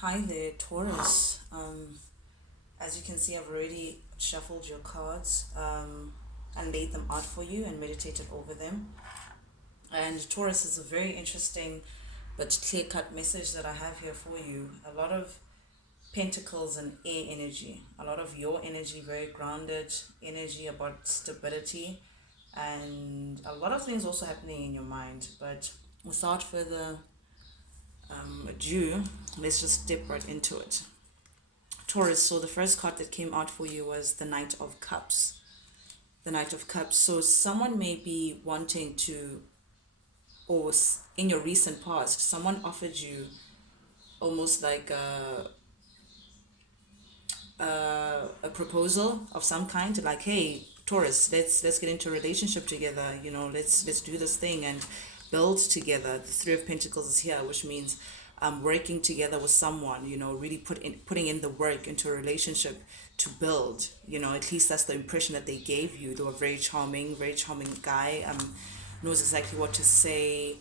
Hi there, Taurus. As you can see, I've already shuffled your cards and laid them out for you and meditated over them. And Taurus is a very interesting but clear cut message that I have here for you. A lot of pentacles and air energy, a lot of your energy, very grounded energy about stability, and a lot of things also happening in your mind. But without further ado, let's just step right into it. Taurus, so the first card that came out for you was the Knight of Cups. The Knight of Cups. So someone may be wanting to, or in your recent past, someone offered you almost like a proposal of some kind, like, hey, Taurus, let's get into a relationship together. Let's do this thing and build together. The Three of Pentacles is here, which means working together with someone. Really putting in the work into a relationship to build. At least that's the impression that they gave you. They were very charming guy. Knows exactly what to say.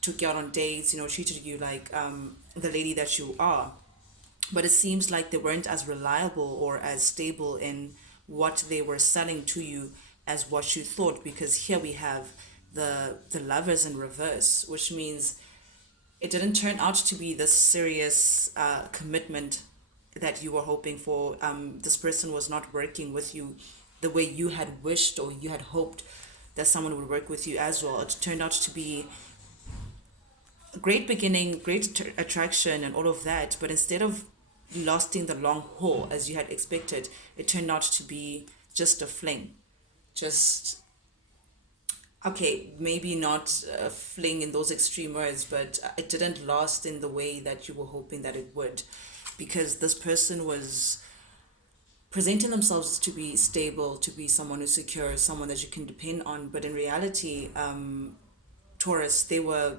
Took you out on dates. Treated you like the lady that you are, but it seems like they weren't as reliable or as stable in what they were selling to you as what you thought, because here we have the lovers in reverse, which means it didn't turn out to be the serious commitment that you were hoping for. This person was not working with you the way you had wished or you had hoped that someone would work with you as well. It turned out to be a great beginning, great attraction, and all of that. But instead of lasting the long haul as you had expected, it turned out to be just a fling. Just, okay, maybe not a fling in those extreme words, but it didn't last in the way that you were hoping that it would, because this person was presenting themselves to be stable, to be someone who's secure, someone that you can depend on. But in reality, Taurus, they were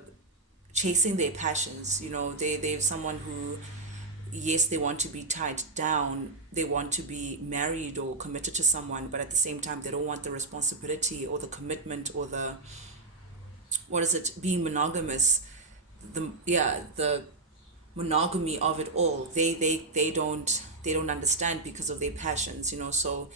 chasing their passions. They're someone who, yes, they want to be tied down, they want to be married or committed to someone, but at the same time they don't want the responsibility or the commitment or the, what is it, being monogamous, the monogamy of it all. They don't understand because of their passions. So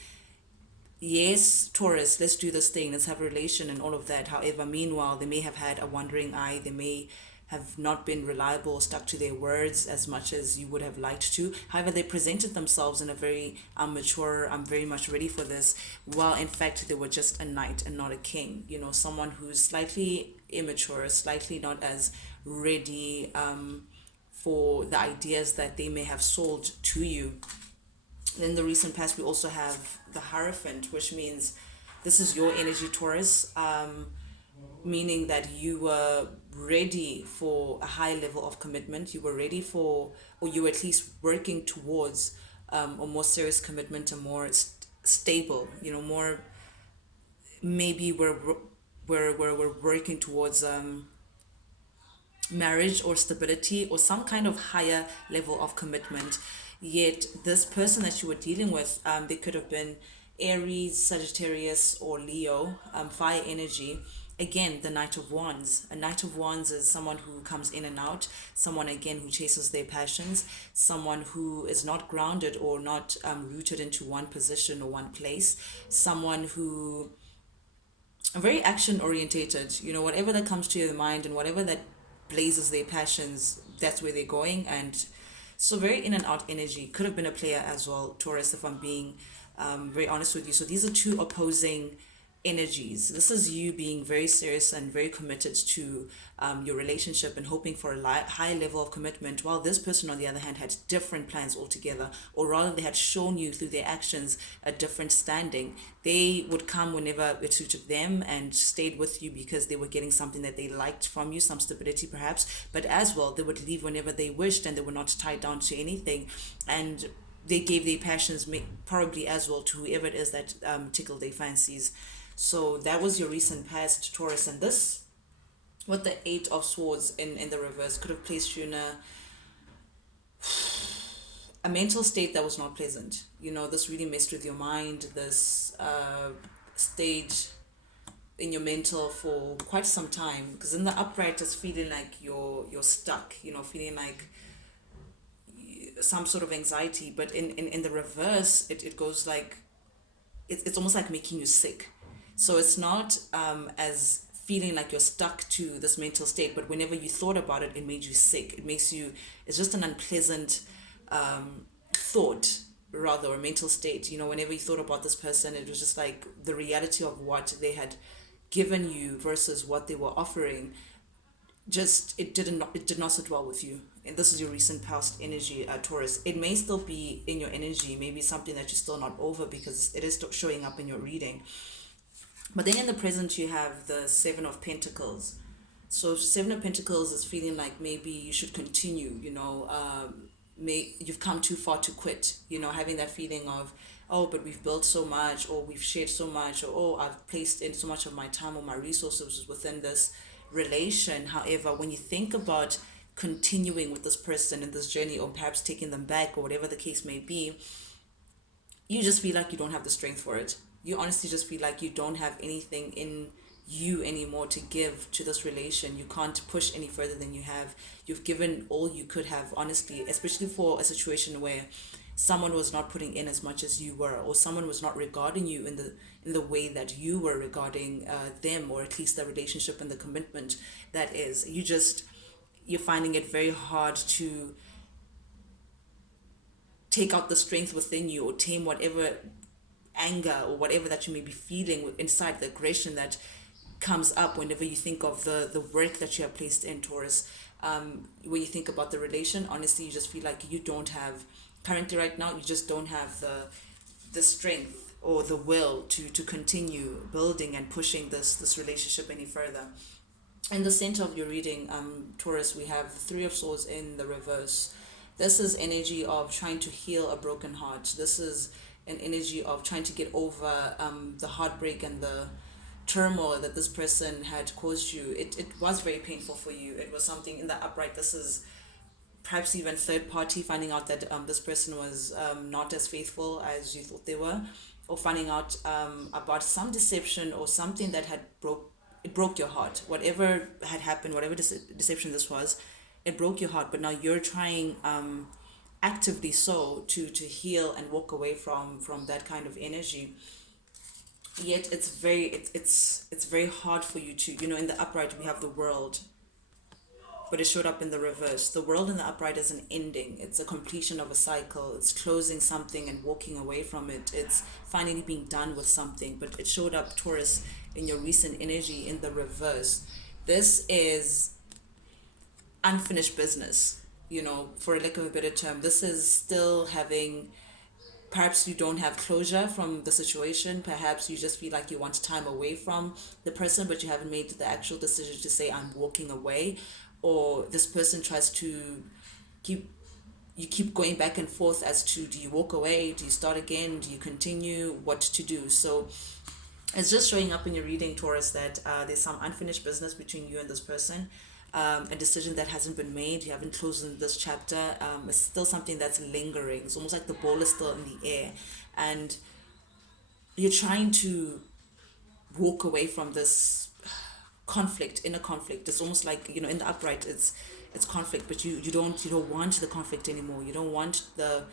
yes, Taurus, let's do this thing, let's have a relation and all of that. However, meanwhile, they may have had a wandering eye, they may have not been reliable or stuck to their words as much as you would have liked to. However, they presented themselves in a very mature, I'm very much ready for this, while in fact they were just a knight and not a king. Someone who's slightly immature, slightly not as ready for the ideas that they may have sold to you. In the recent past, we also have the Hierophant, which means this is your energy, Taurus, meaning that you were ready for a high level of commitment. You were ready for, or you were at least working towards a more serious commitment, a more stable, more, maybe we're working towards marriage or stability or some kind of higher level of commitment. Yet this person that you were dealing with, they could have been Aries, Sagittarius, or Leo, fire energy. Again, the Knight of Wands. A Knight of Wands is someone who comes in and out, someone again who chases their passions, someone who is not grounded or not rooted into one position or one place, someone who very action orientated. Whatever that comes to your mind and whatever that blazes their passions, that's where they're going. And so very in and out energy. Could have been a player as well, Taurus, if I'm being very honest with you. So these are two opposing energies. This is you being very serious and very committed to your relationship and hoping for a high level of commitment, while this person, on the other hand, had different plans altogether, or rather, they had shown you through their actions a different standing. They would come whenever it suited them and stayed with you because they were getting something that they liked from you, some stability perhaps, but as well, they would leave whenever they wished and they were not tied down to anything. And they gave their passions probably as well to whoever it is that tickled their fancies. So that was your recent past, Taurus, and this, with the Eight of Swords in the reverse, could have placed you in a mental state that was not pleasant. This really messed with your mind. This stayed in your mental for quite some time, because in the upright, it's feeling like you're stuck. Feeling like some sort of anxiety, but in the reverse, it goes like it's almost like making you sick. So it's not as feeling like you're stuck to this mental state, but whenever you thought about it, it made you sick. It makes you, it's just an unpleasant thought, rather, or mental state. Whenever you thought about this person, it was just like the reality of what they had given you versus what they were offering. Just it did not sit well with you. And this is your recent past energy, Taurus. It may still be in your energy, maybe something that you're still not over because it is still showing up in your reading. But then in the present, you have the Seven of Pentacles. So Seven of Pentacles is feeling like maybe you should continue, you've come too far to quit, having that feeling of, oh, but we've built so much, or we've shared so much, or, oh, I've placed in so much of my time or my resources within this relation. However, when you think about continuing with this person in this journey, or perhaps taking them back, or whatever the case may be, you just feel like you don't have the strength for it. You honestly just feel like you don't have anything in you anymore to give to this relation. You can't push any further than you have. You've given all you could have, honestly, especially for a situation where someone was not putting in as much as you were, or someone was not regarding you in the way that you were regarding them, or at least the relationship and the commitment. That is, you're finding it very hard to take out the strength within you, or tame whatever anger or whatever that you may be feeling inside, the aggression that comes up whenever you think of the work that you have placed in, Taurus. When you think about the relation, honestly, you just feel like you don't have, currently right now, you just don't have the strength or the will to continue building and pushing this relationship any further. In the center of your reading, Taurus, we have the Three of Swords in the reverse. This is energy of trying to heal a broken heart. This is an energy of trying to get over the heartbreak and the turmoil that this person had caused you. It was very painful for you. It was something in the upright. This is perhaps even third party, finding out that this person was not as faithful as you thought they were, or finding out about some deception or something that had broke your heart. Whatever had happened, whatever deception this was, it broke your heart. But now you're trying actively so to heal and walk away from that kind of energy. Yet it's very hard for you to, in the upright we have the World, but it showed up in the reverse. The World in the upright is an ending. It's a completion of a cycle. It's closing something and walking away from it. It's finally being done with something. But it showed up, Taurus, in your recent energy in the reverse. This is unfinished business, for a lack of a better term. This is still having, perhaps you don't have closure from the situation. Perhaps you just feel like you want time away from the person, but you haven't made the actual decision to say, I'm walking away. Or this person tries to keep going back and forth as to, do you walk away, do you start again, do you continue, what to do. So it's just showing up in your reading, Taurus, that there's some unfinished business between you and this person, a decision that hasn't been made. You haven't closed this chapter. It's still something that's lingering. It's almost like the ball is still in the air, and you're trying to walk away from this inner conflict. It's almost like, in the upright, it's conflict, but you don't want the conflict anymore. You don't want the,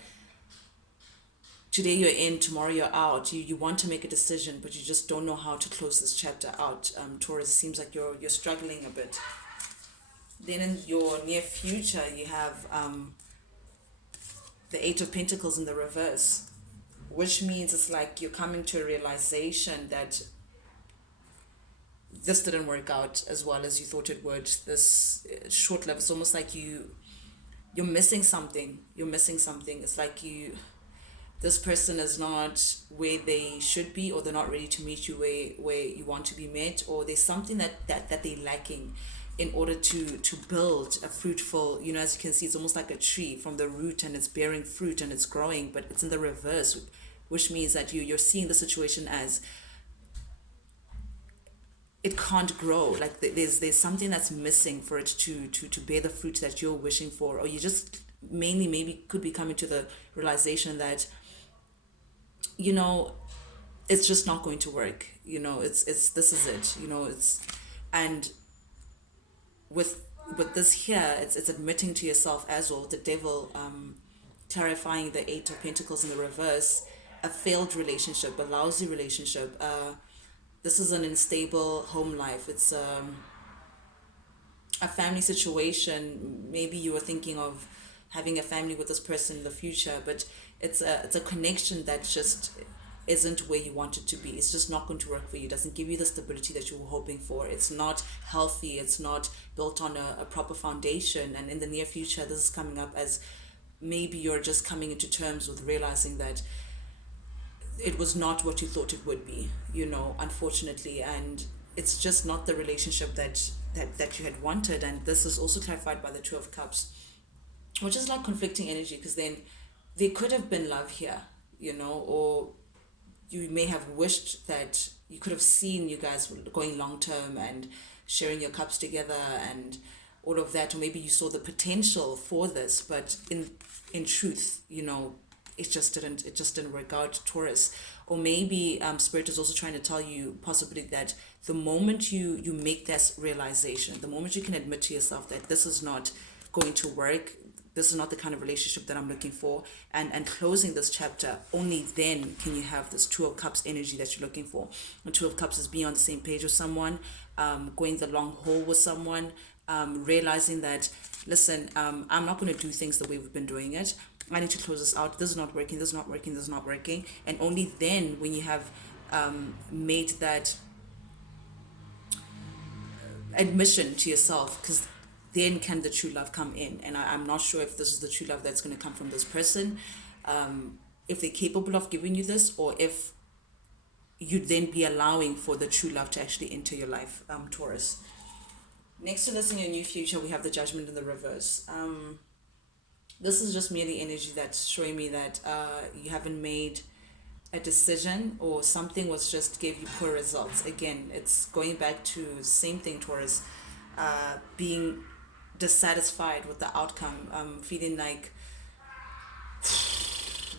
today you're in, tomorrow you're out. You want to make a decision, but you just don't know how to close this chapter out. Taurus, it seems like you're struggling a bit. Then in your near future, you have the Eight of Pentacles in the reverse, which means it's like you're coming to a realization that this didn't work out as well as you thought it would. This short life, it's almost like you're missing something. It's like this person is not where they should be, or they're not ready to meet you where you want to be met, or there's something that they're lacking in order to build a fruitful, as you can see, it's almost like a tree from the root, and it's bearing fruit and it's growing, but it's in the reverse, which means that you're seeing the situation as it can't grow. Like there's something that's missing for it to bear the fruit that you're wishing for, or you just mainly maybe could be coming to the realization that it's just not going to work. It's this is it. And with this here, it's admitting to yourself as well. The devil clarifying the Eight of Pentacles in the reverse, a failed relationship, a lousy relationship. This is an unstable home life. It's a family situation. Maybe you were thinking of having a family with this person in the future, but it's a connection that just isn't where you want it to be. It's just not going to work for you. It doesn't give you the stability that you were hoping for. It's not healthy. It's not built on a proper foundation. And in the near future, this is coming up as maybe you're just coming into terms with realizing that it was not what you thought it would be, unfortunately. And it's just not the relationship that you had wanted. And this is also clarified by the Two of Cups, which is like conflicting energy, because then there could have been love here, or you may have wished that you could have seen you guys going long term and sharing your cups together and all of that, or maybe you saw the potential for this, but in truth, it just didn't work out, Taurus. Or maybe spirit is also trying to tell you possibly that the moment you make that realization, the moment you can admit to yourself that this is not going to work, this is not the kind of relationship that I'm looking for, and closing this chapter, only then can you have this Two of Cups energy that you're looking for. And Two of Cups is being on the same page with someone, going the long haul with someone, realizing that, listen, I'm not going to do things the way we've been doing it. I need to close this out. This is not working. This is not working. This is not working. And only then, when you have made that admission to yourself, because then can the true love come in. And I'm not sure if this is the true love that's going to come from this person, if they're capable of giving you this, or if you'd then be allowing for the true love to actually enter your life, Taurus. Next to this, in your new future, we have the Judgment in the reverse. This is just merely energy that's showing me that you haven't made a decision, or something was just gave you poor results. Again, it's going back to same thing, Taurus, being dissatisfied with the outcome, feeling like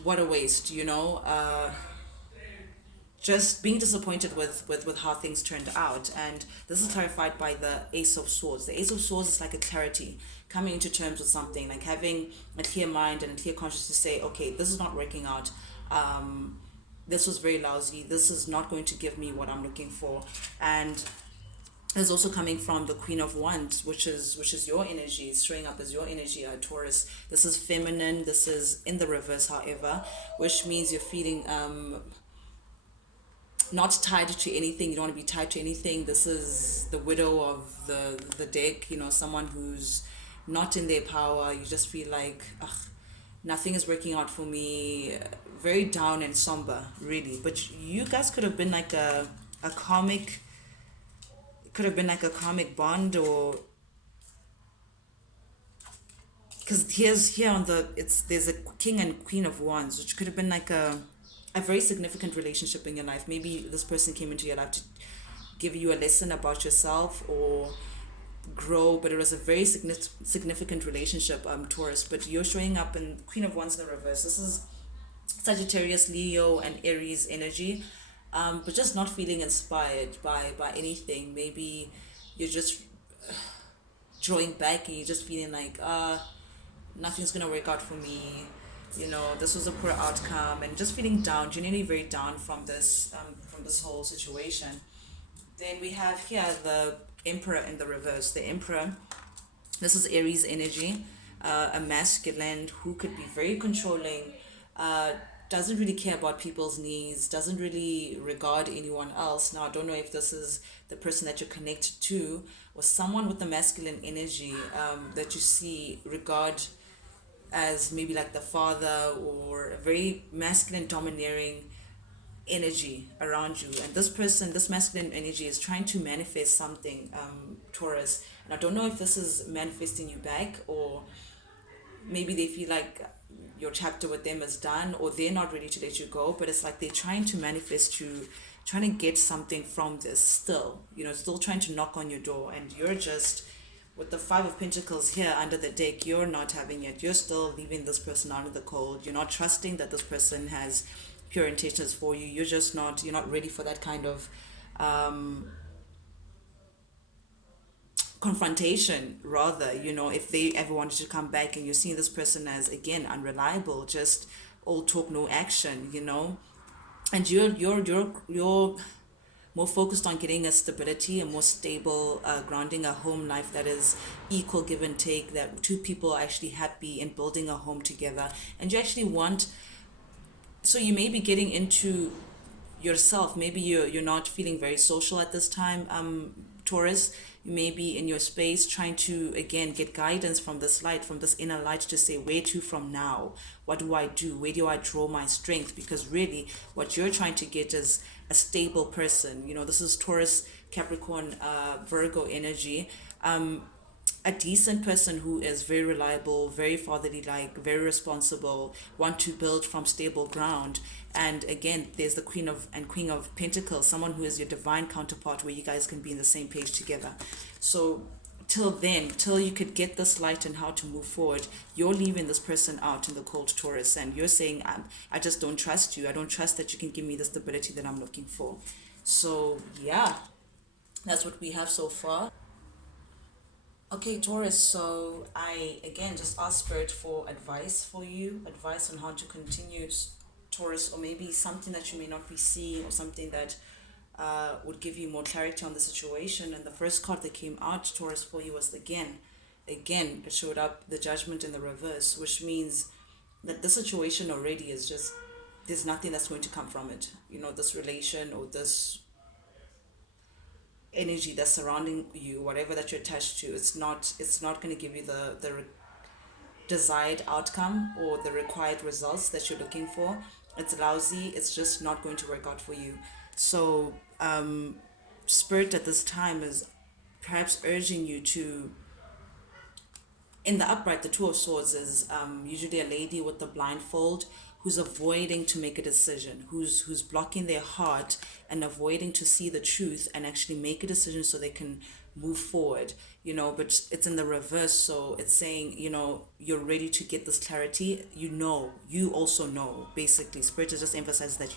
what a waste, just being disappointed with how things turned out. And this is clarified by the Ace of Swords. The Ace of Swords is like a clarity, coming into terms with something, like having a clear mind and a clear conscience to say, okay, this is not working out. This was very lousy. This is not going to give me what I'm looking for. And is also coming from the Queen of Wands, which is your energy, it's showing up as your energy, Taurus. This is feminine. This is in the reverse, however, which means you're feeling not tied to anything. You don't want to be tied to anything. This is the widow of the deck, someone who's not in their power. You just feel like, ugh, nothing is working out for me. Very down and somber, really. But you guys could have been like a karmic, it could have been like a karmic bond, or because here on there's a King and Queen of Wands, which could have been like a very significant relationship in your life. Maybe this person came into your life to give you a lesson about yourself or grow, but it was a very significant relationship, Taurus. But you're showing up in Queen of Wands in the reverse. This is Sagittarius, Leo, and Aries energy, but just not feeling inspired by anything. Maybe you're just drawing back and you're just feeling like, nothing's gonna work out for me. This was a poor outcome, and just feeling down, genuinely very down from this whole situation. Then we have here the Emperor in the reverse. The Emperor, this is Aries energy, a masculine who could be very controlling, doesn't really care about people's needs, doesn't really regard anyone else. Now, I don't know if this is the person that you're connected to, or someone with the masculine energy that you see regard as maybe like the father, or a very masculine domineering energy around you. And this person, this masculine energy, is trying to manifest something, Taurus. And I don't know if this is manifesting you back, or maybe they feel like your chapter with them is done, or they're not ready to let you go, but it's like they're trying to manifest you, trying to get something from this still, still trying to knock on your door. And you're just, with the Five of Pentacles here under the deck, you're not having it. You're still leaving this person out in the cold. You're not trusting that this person has pure intentions for you. You're not ready for that kind of confrontation, rather, if they ever wanted to come back and you're seeing this person as, again, unreliable, just all talk, no action, and you're more focused on getting a stability, a more stable grounding, a home life that is equal give and take, that two people are actually happy in building a home together, and you actually want. So you may be getting into yourself. Maybe you're not feeling very social at this time, Taurus. You may be in your space trying to, again, get guidance from this light, from this inner light, to say, where to from now? What do I do? Where do I draw my strength? Because really what you're trying to get is a stable person. This is Taurus, Capricorn, Virgo energy. A decent person who is very reliable, very fatherly like, very responsible, want to build from stable ground. And again, there's the Queen of Pentacles, someone who is your divine counterpart, where you guys can be in the same page together. So till then, till you could get this light and how to move forward, you're leaving this person out in the cold, Taurus, and you're saying, I just don't trust you. I don't trust that you can give me the stability that I'm looking for. So yeah, that's what we have so far. Okay, Taurus, so I again just asked Spirit for advice for you, advice on how to continue, Taurus, or maybe something that you may not be seeing, or something that would give you more clarity on the situation. And the first card that came out, Taurus, for you was again. Again, it showed up the Judgment in the reverse, which means that the situation already is just, there's nothing that's going to come from it. This relation or this energy that's surrounding you, whatever that you're attached to, it's not going to give you the desired outcome or the required results that you're looking for. It's lousy. It's just not going to work out for you. So Spirit at this time is perhaps urging you to, in the upright, the Two of Swords is usually a lady with the blindfold, who's avoiding to make a decision, who's blocking their heart and avoiding to see the truth and actually make a decision so they can move forward. But it's in the reverse, so it's saying, you're ready to get this clarity. You also know, basically, Spirit is just emphasizes that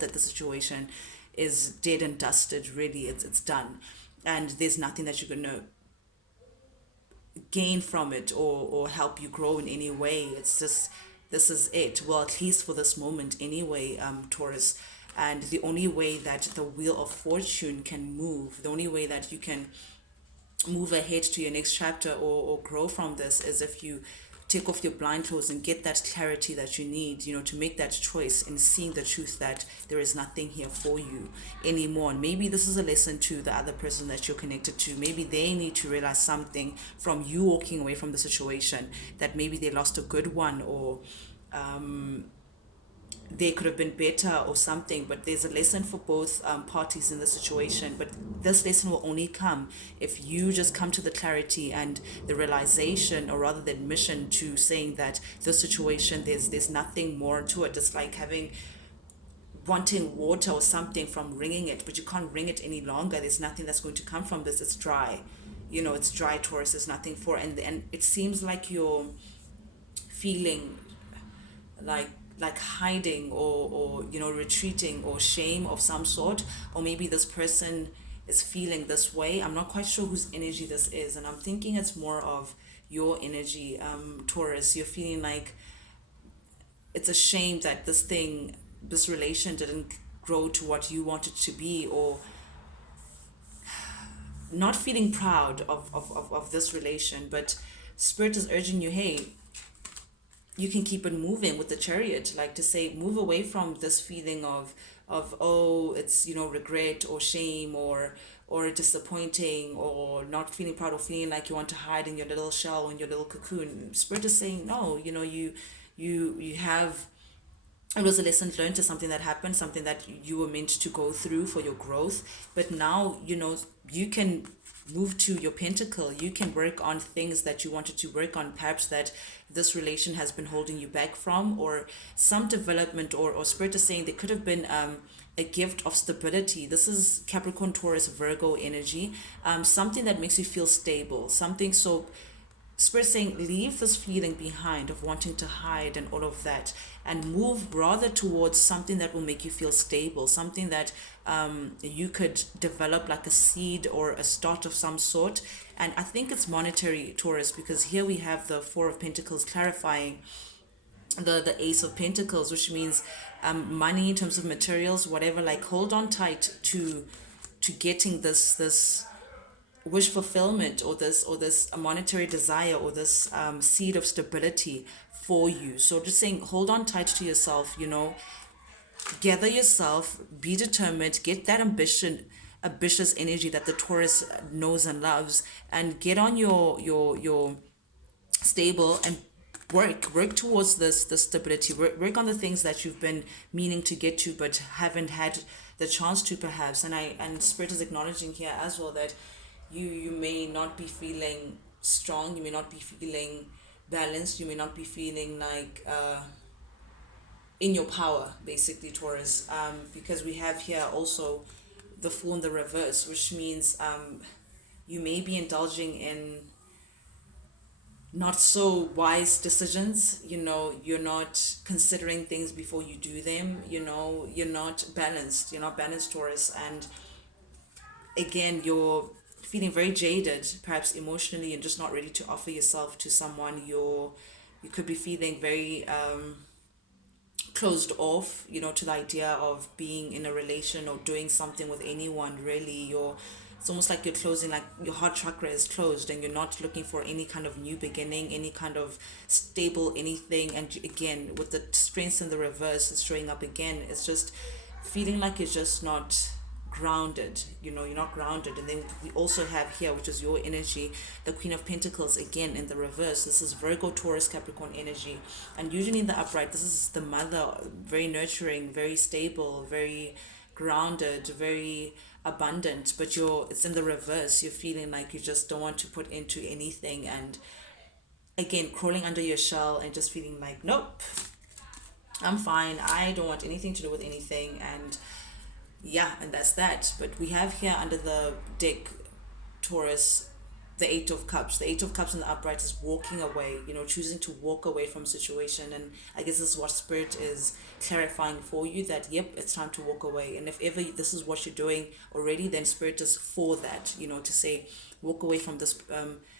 that the situation is dead and dusted. Really, it's done, and there's nothing that you're gonna gain from it, or help you grow in any way. It's just, this is it, well, at least for this moment anyway, Taurus. And the only way that the wheel of fortune can move, the only way that you can move ahead to your next chapter, or grow from this, is if you take off your blind clothes and get that clarity that you need, to make that choice and seeing the truth that there is nothing here for you anymore. And maybe this is a lesson to the other person that you're connected to. Maybe they need to realize something from you walking away from the situation, that maybe they lost a good one, or they could have been better or something. But there's a lesson for both parties in the situation. But this lesson will only come if you just come to the clarity and the realization, or rather the admission to saying that the situation, there's nothing more to it. It's like wanting water or something from wringing it, but you can't wring it any longer. There's nothing that's going to come from this. It's dry. It's dry, Taurus. There's nothing for, and it seems like you're feeling like hiding, or retreating, or shame of some sort. Or maybe this person is feeling this way. I'm not quite sure whose energy this is, and I'm thinking it's more of your energy, Taurus. You're feeling like it's a shame that this relation didn't grow to what you want it to be, or not feeling proud of this relation. But Spirit is urging you, hey, you can keep it moving with the Chariot, like to say, move away from this feeling of oh, it's regret or shame, or disappointing, or not feeling proud, or feeling like you want to hide in your little shell, in your little cocoon. Spirit is saying, no, you have, it was a lesson learned, to something that happened, something that you were meant to go through for your growth. But now you can move to your pentacle. You can work on things that you wanted to work on, perhaps that this relation has been holding you back from, or some development, or Spirit is saying there could have been a gift of stability. This is Capricorn, Taurus, Virgo energy, something that makes you feel stable, something. So Spirit saying, leave this feeling behind of wanting to hide and all of that, and move rather towards something that will make you feel stable, something that you could develop like a seed or a start of some sort, And I think it's monetary, Taurus, because here we have the Four of Pentacles clarifying the Ace of Pentacles, which means money in terms of materials, whatever. Like, hold on tight to getting this wish fulfillment, or this monetary desire, or this seed of stability for you. So just saying, hold on tight to yourself, gather yourself, be determined, get that ambitious energy that the Taurus knows and loves, and get on your stable, and work towards this stability. Work on the things that you've been meaning to get to but haven't had the chance to, perhaps. And Spirit is acknowledging here as well that you may not be feeling strong, you may not be feeling balanced, you may not be feeling like in your power, basically, Taurus, because we have here also the Fool in the reverse, which means you may be indulging in not so wise decisions. You're not considering things before you do them. You're not balanced, Taurus. And again, you're feeling very jaded, perhaps emotionally, and just not ready to offer yourself to someone. You could be feeling very closed off, to the idea of being in a relation or doing something with anyone, really. It's almost like you're closing, like your heart chakra is closed, and you're not looking for any kind of new beginning, any kind of stable anything. And again, with the strengths in the reverse, it's showing up again. It's just feeling like you're just not grounded. You're not grounded. And then we also have here, which is your energy, the Queen of Pentacles, again in the reverse. This is Virgo, Taurus, Capricorn energy. And usually in the upright, this is the mother, very nurturing, very stable, very grounded, very abundant. But it's in the reverse. You're feeling like you just don't want to put into anything, and again, crawling under your shell and just feeling like, nope, I'm fine, I don't want anything to do with anything. And yeah, and that's that. But we have here under the deck, Taurus, the Eight of Cups. The Eight of Cups in the upright is walking away, choosing to walk away from situation. And I guess this is what Spirit is clarifying for you, that yep, it's time to walk away. And if ever this is what you're doing already, then Spirit is for that, to say, walk away from this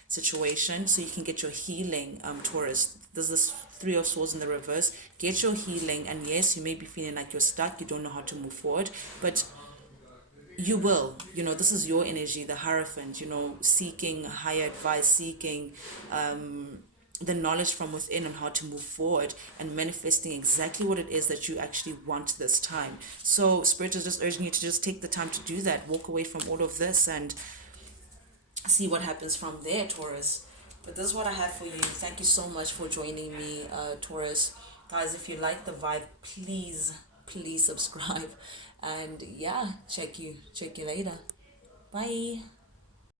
situation so you can get your healing, Taurus. There's this Three of Swords in the reverse. Get your healing. And yes, you may be feeling like you're stuck, you don't know how to move forward, but you will. This is your energy, the Hierophant, seeking higher advice, seeking the knowledge from within on how to move forward and manifesting exactly what it is that you actually want this time. So Spirit is just urging you to just take the time to do that, walk away from all of this, and see what happens from there, Taurus. But this is what I have for you. Thank you so much for joining me, Taurus. Guys, if you like the vibe, please subscribe. And yeah, check you later. Bye.